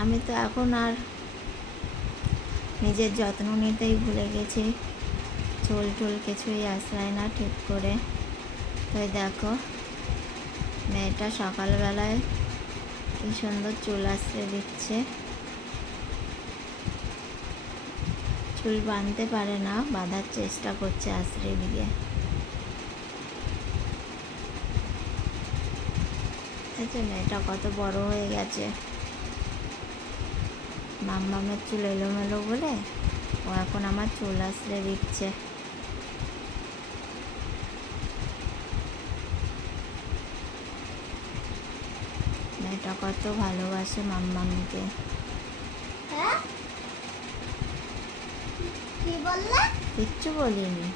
আমি তো এখন আর নিজের যত্ন নিতেই ভুলে গেছি, চুল টুল কিছুই আশ্রয় না ঠিক করে। তো দেখো মেয়েটা সকালবেলায় কি সুন্দর চুল আশ্রয় দিচ্ছে। চুল বাঁধতে পারে না, বাঁধার চেষ্টা করছে আশ্রয় দিয়ে। মেয়েটা কত বড় হয়ে গেছে। মাম্মামের চুল এলোমেলো বলে ও এখন আমার চুল আশ্রয় দিচ্ছে। মেয়েটা কত ভালোবাসে মাম্মামকে। কি বললে? কিচ্ছু বলিনি।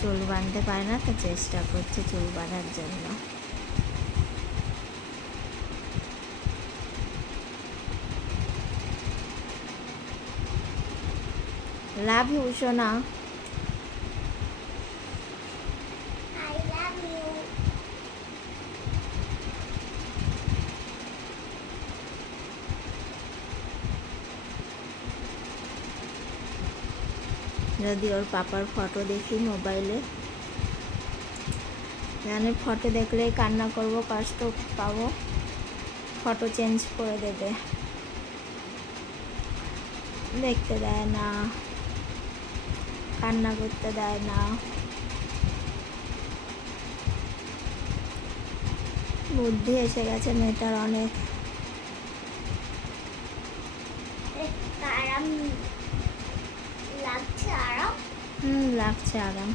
চুল বাঁধতে পারে না তো চেষ্টা করছে চুল বাঁধার জন্য। লাভ ইউ সোনা। I love you. যদি ওর পাপার ফটো দেখি মোবাইলে, জানে ফটো দেখলেই কান্না করব, কষ্ট পাবো, ফটো চেঞ্জ করে দেবে, দেখতে দেয় না, কান্না করতে দেয় না। বুদ্ধি এসে গেছে মেয়েটার অনেক। আরাম লাগছে, আরাম। লাগছে আরাম।